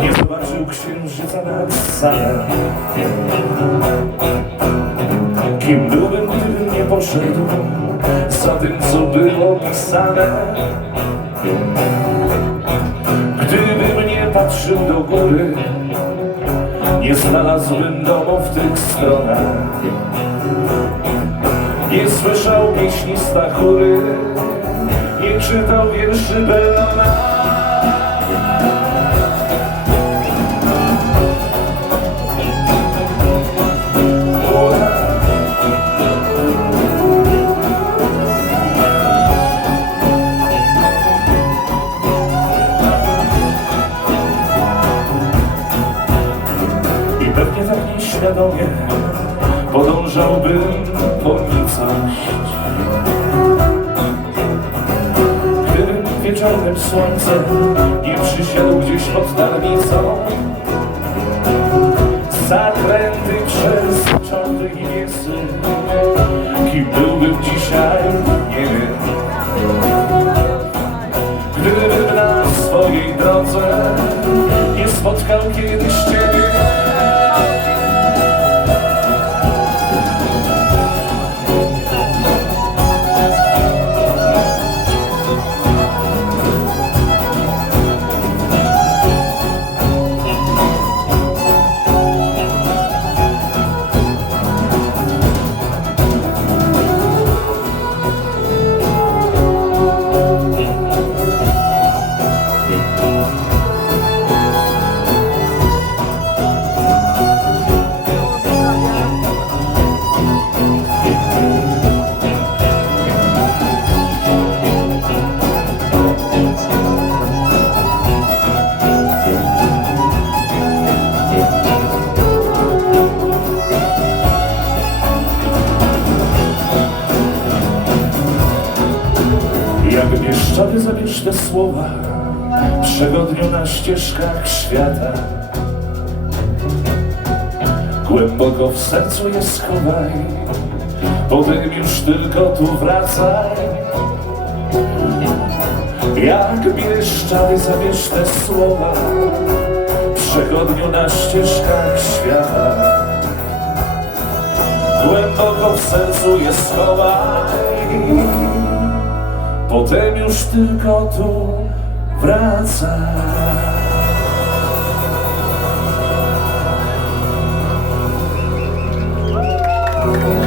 Nie zobaczył. Kim byłbym, gdybym nie poszedł za tym, co było pisane? Gdybym nie patrzył do góry, nie znalazłbym domu w tych stronach. Nie słyszał pieśni Stachury, nie czytał wierszy Bellona. Pewnie tak nieświadomie podążałbym po nicość. Gdybym wieczorem słońce nie przysiadł gdzieś pod tarnicą, zakręty przez początek i kim byłbym dzisiaj, nie wiem. Gdybym na swojej drodze nie spotkał kiedyś Jak bieszczady zabierz te słowa Przegodniu na ścieżkach świata. Głęboko w sercu je schowaj Potem już tylko tu wracaj. Jak bieszczady zabierz te słowa Przegodniu na ścieżkach świata. Głęboko w sercu je schowaj Potem już tylko tu wracaj.